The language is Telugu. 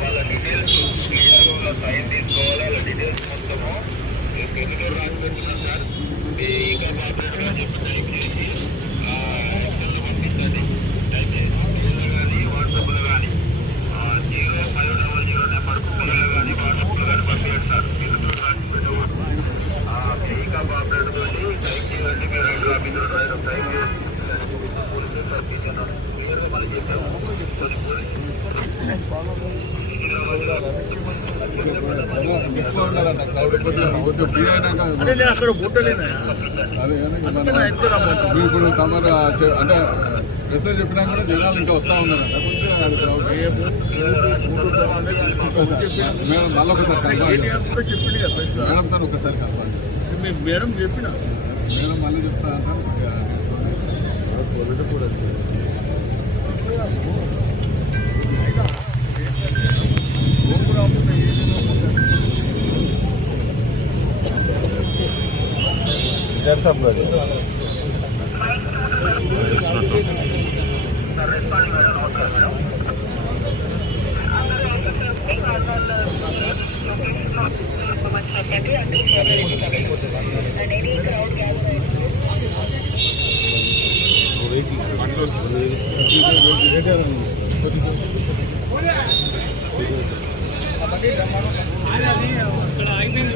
వాళ్ళ డీటెయిల్స్ సైన్ తీసుకోవాలి. వాళ్ళ డీటెయిల్స్ మొత్తము పెద్దలు రాసుకుంటున్నాం సార్. మీ ఇంకా టైప్ చేసి పంపించండి. టైప్ చేసి ఫోన్లో కానీ వాట్సాప్లో కానీ 0500 నెంబర్కు ఫోన్లో కానీ వాట్సాప్లో కానీ పంపించండి సార్. పెద్దలు రాసుకుంటూ ఇంకా బాబు తోటి టైప్ చేయండి. మీరు 2 ఆఫీసులు టైప్ చేసి పోలీసులు పంపించాను. క్లియర్గా మనం చెప్పాము. అక్కడ బుట్టలేనా ఇప్పుడు తమరు అంటే మెసేజ్ చెప్పినా కూడా జనాలు ఇంకా వస్తూ ఉన్నారంట. మేడం మళ్ళీ ఒకసారి మేడంతో ఒకసారి కలపాలి. మేడం చెప్పిన మేడం మళ్ళీ చెప్తా కూడా सब लोग